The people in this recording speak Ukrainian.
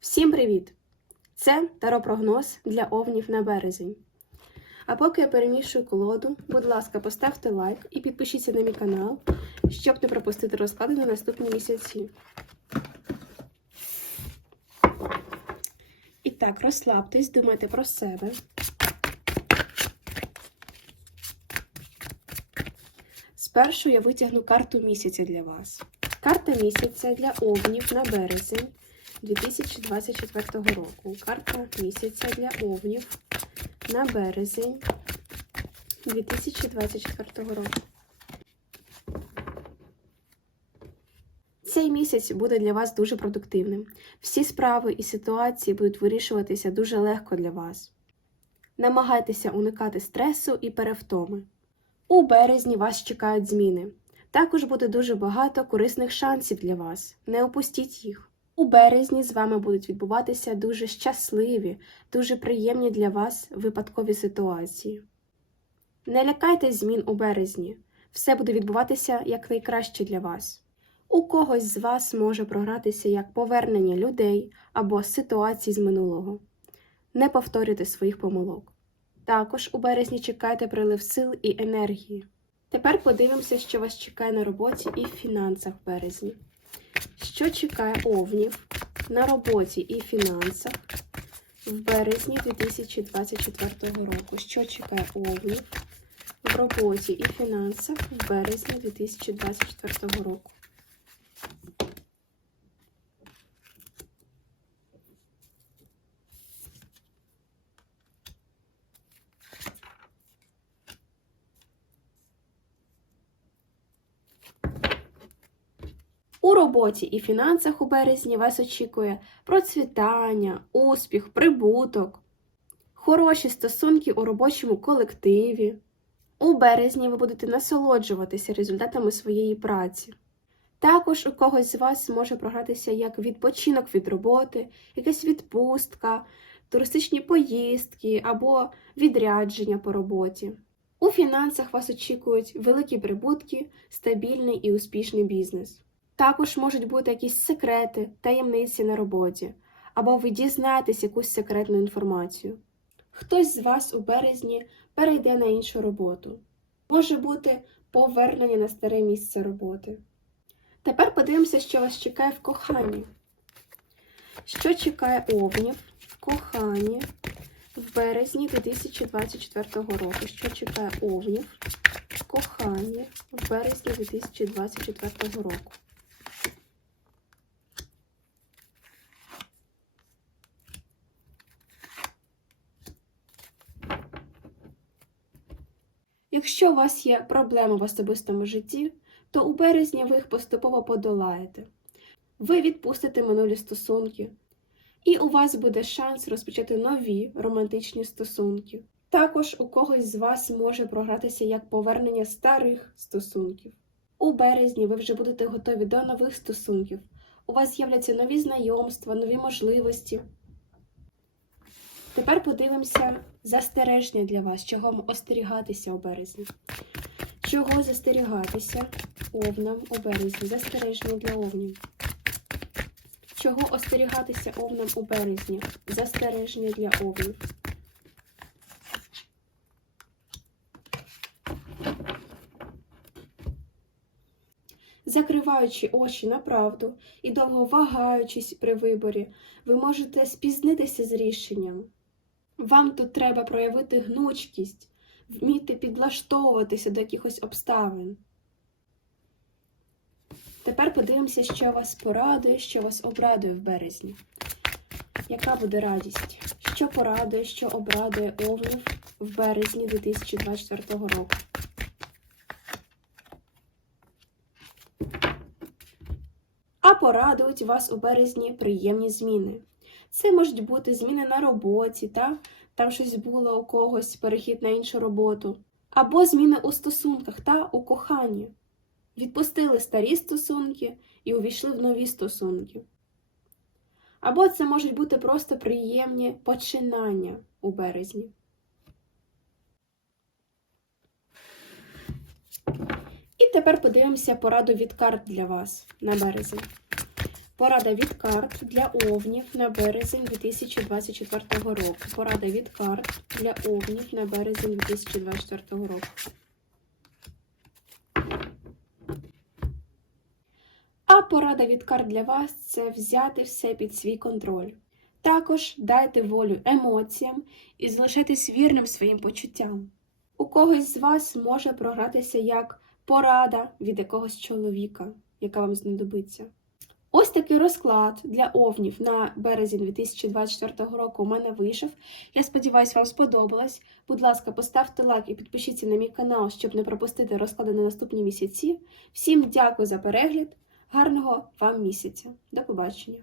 Всім привіт! Це таропрогноз для овнів на березень. А поки я перемішую колоду, будь ласка, поставте лайк і підпишіться на мій канал, щоб не пропустити розклади на наступні місяці. І так, розслабтесь, думайте про себе. Спершу я витягну карту місяця для вас. Карта місяця для овнів на березень 2024 року. Карта місяця для овнів на березень 2024 року. Цей місяць буде для вас дуже продуктивним. Всі справи і ситуації будуть вирішуватися дуже легко для вас. Намагайтеся уникати стресу і перевтоми. У березні вас чекають зміни. Також буде дуже багато корисних шансів для вас. Не опустіть їх. У березні з вами будуть відбуватися дуже щасливі, дуже приємні для вас випадкові ситуації. Не лякайтесь змін у березні. Все буде відбуватися якнайкраще для вас. У когось з вас може програтися як повернення людей або ситуацій з минулого. Не повторюйте своїх помилок. Також у березні чекайте прилив сил і енергії. Тепер подивимося, що вас чекає на роботі і в фінансах в березні. Що чекає овнів на роботі і фінансах в березні 2024 року? Що чекає овнів в роботі і фінансах в березні 2024 року? Роботі і фінансах у березні вас очікує процвітання, успіх, прибуток, хороші стосунки у робочому колективі. У березні ви будете насолоджуватися результатами своєї праці. Також у когось з вас може програтися як відпочинок від роботи, якась відпустка, туристичні поїздки або відрядження по роботі. У фінансах вас очікують великі прибутки, стабільний і успішний бізнес. Також можуть бути якісь секрети, таємниці на роботі, або ви дізнаєтесь якусь секретну інформацію. Хтось з вас у березні перейде на іншу роботу. Може бути повернення на старе місце роботи. Тепер подивимося, що вас чекає в коханні. Що чекає овнів в коханні в березні 2024 року? Що чекає овнів в коханні в березні 2024 року? Якщо у вас є проблеми в особистому житті, то у березні ви їх поступово подолаєте. Ви відпустите минулі стосунки, і у вас буде шанс розпочати нові романтичні стосунки. Також у когось з вас може програтися як повернення старих стосунків. У березні ви вже будете готові до нових стосунків. У вас з'являться нові знайомства, нові можливості. Тепер подивимося застереження для вас, чого остерігатися у березні. Чого застерігатися овнам у березні? Застереження для овнів. Чого остерігатися овнам у березні? Застереження для овнів. Закриваючи очі на правду і довго вагаючись при виборі, ви можете спізнитися з рішенням. Вам тут треба проявити гнучкість, вміти підлаштовуватися до якихось обставин. Тепер подивимося, що вас порадує, що вас обрадує в березні. Яка буде радість? Що порадує, що обрадує овнів в березні 2024 року? А порадують вас у березні приємні зміни. Це можуть бути зміни на роботі, та? там щось було у когось, перехід на іншу роботу, або зміни у стосунках та у коханні. Відпустили старі стосунки і увійшли в нові стосунки. Або це можуть бути просто приємні починання у березні. І тепер подивимося пораду від карт для вас на березень. Порада від карт для овнів на березень 2024 року. Порада від карт для овнів на березень 2024 року. А порада від карт для вас це взяти все під свій контроль. Також дайте волю емоціям і залишайтесь вірним своїм почуттям. У когось з вас може програтися як порада від якогось чоловіка, яка вам знадобиться. Ось такий розклад для овнів на березень 2024 року у мене вийшов. Я сподіваюся, вам сподобалось. Будь ласка, поставте лайк і підпишіться на мій канал, щоб не пропустити розклади на наступні місяці. Всім дякую за перегляд. Гарного вам місяця. До побачення!